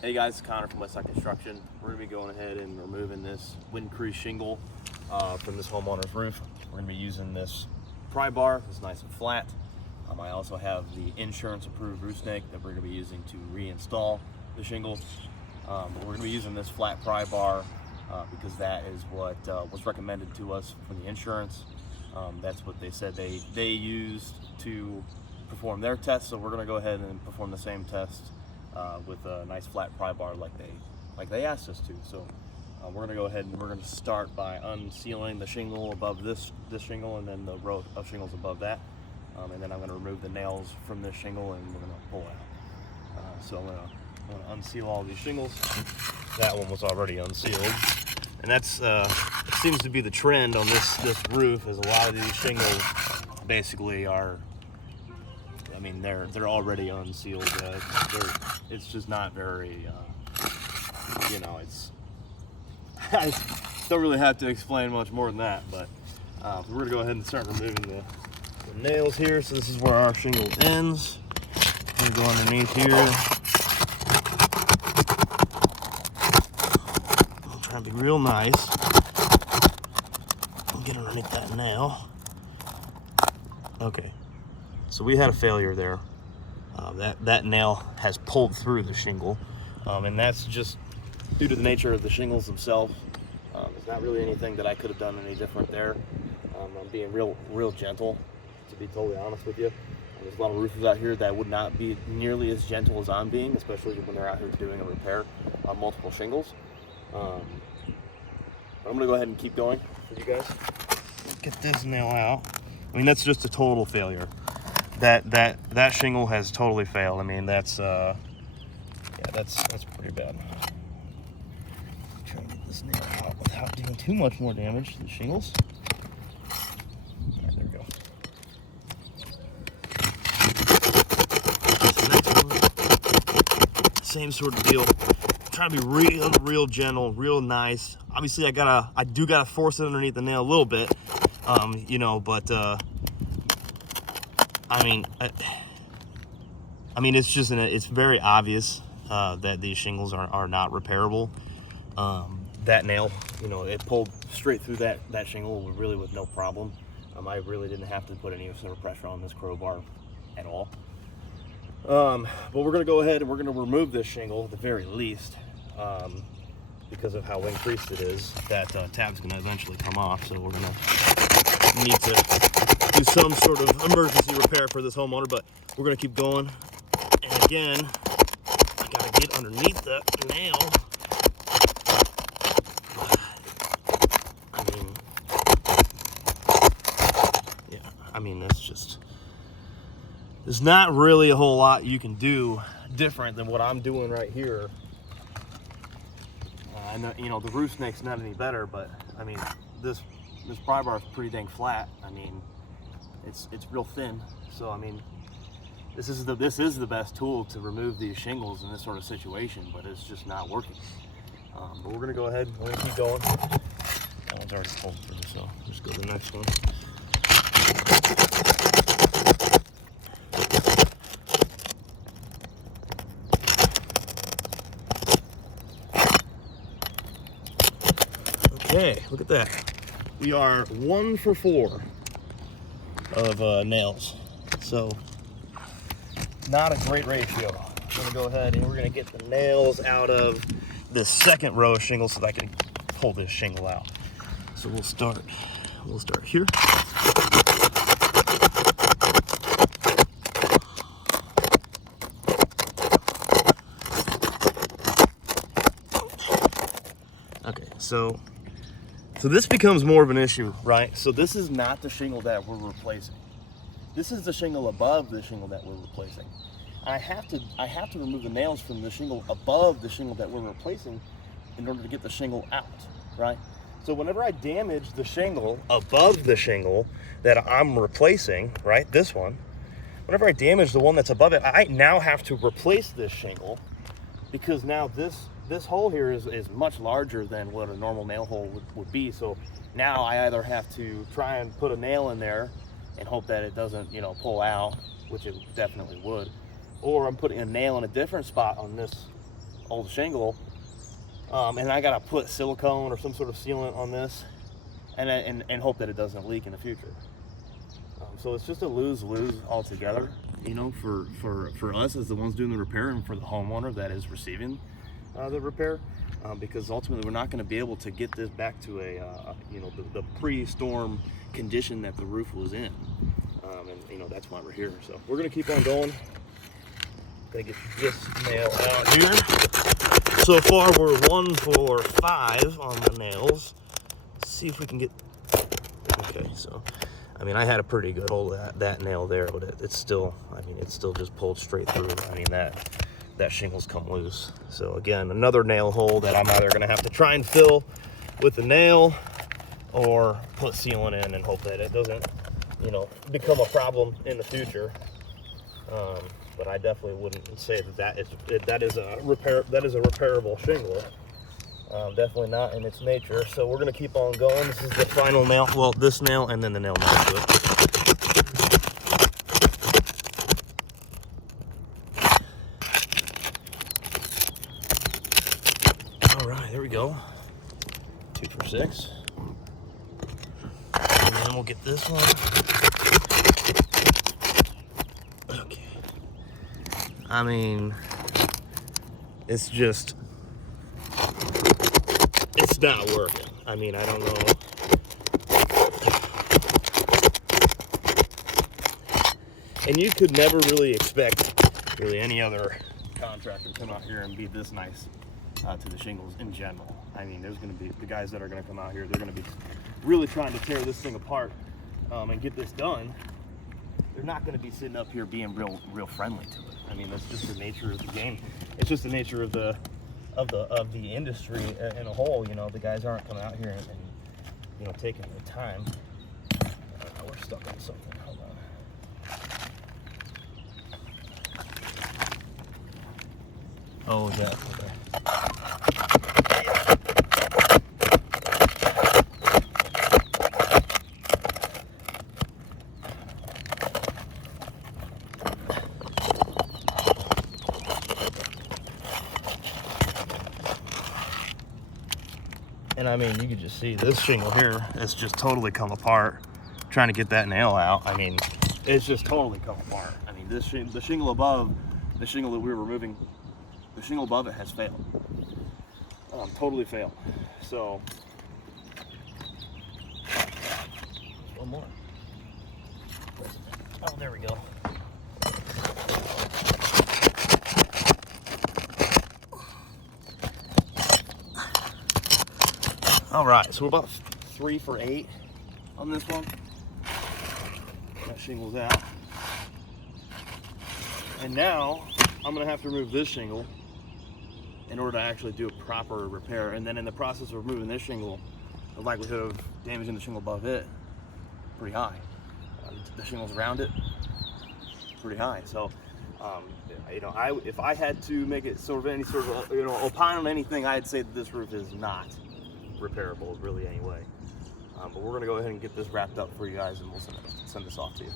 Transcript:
Hey guys, it's Connor from Westside Construction. We're going to be going ahead and removing this wind crease shingle from this homeowner's roof. We're going to be using this pry bar. It's nice and flat. I also have the insurance approved roof snake that we're going to be using to reinstall the shingle. But we're going to be using this flat pry bar because that is what was recommended to us from the insurance. That's what they said they used to perform their test, so we're going to go ahead and perform the same test with a nice flat pry bar like they asked us to. So we're going to go ahead and we're going to start by unsealing the shingle above this shingle, and then the row of shingles above that, and then I'm going to remove the nails from this shingle and we're going to pull out. So I'm going to unseal all these shingles. That one was already unsealed, and that's seems to be the trend on this roof, is a lot of these shingles basically are, I mean, they're already unsealed. It's just not very, you know, it's, I don't really have to explain much more than that, but we're gonna go ahead and start removing the nails here. So this is where our shingle ends. We're gonna go underneath here. I'm trying to be real nice. Get underneath that nail. Okay. So we had a failure there. That nail has pulled through the shingle, and that's just due to the nature of the shingles themselves. There's not really anything that I could have done any different there. I'm being real gentle, to be totally honest with you. There's a lot of roofers out here that would not be nearly as gentle as I'm being, especially when they're out here doing a repair on multiple shingles. But I'm gonna go ahead and keep going for you guys. Get this nail out. I mean, that's just a total failure. That shingle has totally failed. I mean, that's yeah, that's pretty bad. Try to get this nail out without doing too much more damage to the shingles. All right, there we go. This next one, same sort of deal. Trying to be real gentle, real nice. Obviously, I do gotta force it underneath the nail a little bit, you know, but I mean, it's just it's very obvious that these shingles are not repairable. That nail, you know, it pulled straight through that shingle really with no problem. I really didn't have to put any sort of pressure on this crowbar at all. But we're gonna go ahead and we're gonna remove this shingle at the very least, because of how increased it is. That tab's gonna eventually come off, so we're gonna need to do some sort of emergency repair for this homeowner, but we're gonna keep going. And again, I gotta get underneath that nail. I mean, yeah, I mean, there's not really a whole lot you can do different than what I'm doing right here. And you know, the roof snake's not any better, but I mean, this pry bar is pretty dang flat. I mean, it's real thin. So I mean, this is the best tool to remove these shingles in this sort of situation, but it's just not working. But we're gonna go ahead. We're gonna keep going. That one's already pulled through, so just go to the next one. Okay, look at that. We are 1 for 4 of nails. So, not a great ratio. I'm gonna go ahead and we're gonna get the nails out of this second row of shingles so that I can pull this shingle out. So we'll start here. Okay, so this becomes more of an issue, right? So this is not the shingle that we're replacing. This is the shingle above the shingle that we're replacing. I have to remove the nails from the shingle above the shingle that we're replacing in order to get the shingle out, right? So whenever I damage the shingle above the shingle that I'm replacing, right, this one, whenever I damage the one that's above it, I now have to replace this shingle, because now this hole here is much larger than what a normal nail hole would be. So now I either have to try and put a nail in there and hope that it doesn't, you know, pull out, which it definitely would, or I'm putting a nail in a different spot on this old shingle, and I gotta put silicone or some sort of sealant on this, and hope that it doesn't leak in the future. So it's just a lose-lose altogether, you know, for us as the ones doing the repair, and for the homeowner that is receiving the repair, because ultimately we're not going to be able to get this back to a you know, the pre-storm condition that the roof was in, and you know, that's why we're here. So we're going to keep on going. Gonna get this nail out here. So far we're 1 for 5 on the nails. Let's see if we can get, okay, so I mean, I had a pretty good hold of that nail there, but it's still, I mean, it's still just pulled straight through. I mean, that shingle's come loose. So again, another nail hole that I'm either gonna have to try and fill with the nail or put sealant in and hope that it doesn't, you know, become a problem in the future. But I definitely wouldn't say that that is a repairable shingle. Definitely not in its nature. So we're gonna keep on going. This is the final nail. Well, this nail and then the nail next to it. All right, there we go. 2 for 6. And then we'll get this one. Okay. I mean, it's just, it's not working. I mean, I don't know. And you could never really expect really any other contractor to come out here and be this nice to the shingles in general. I mean, there's going to be the guys that are going to come out here, they're going to be really trying to tear this thing apart and get this done. They're not going to be sitting up here being real friendly to it. I mean, that's just the nature of the game. It's just the nature of the industry in a whole. You know, the guys aren't coming out here and you know, taking the time. We're stuck on something. Hold on. Oh yeah. Okay. And I mean, you can just see this shingle here, it's just totally come apart. Trying to get that nail out, I mean, it's just totally come apart. I mean, the shingle above, the shingle that we were removing, the shingle above it has failed. Totally failed. So, one more. Oh, there we go. All right, so we're about 3 for 8 on this one. That shingle's out. And now I'm gonna have to remove this shingle in order to actually do a proper repair. And then in the process of removing this shingle, the likelihood of damaging the shingle above it, pretty high. The shingles around it, pretty high. So, you know, if I had to make it sort of any sort of, you know, opine on anything, I'd say that this roof is not repairable really anyway. But we're gonna go ahead and get this wrapped up for you guys, and we'll send this off to you.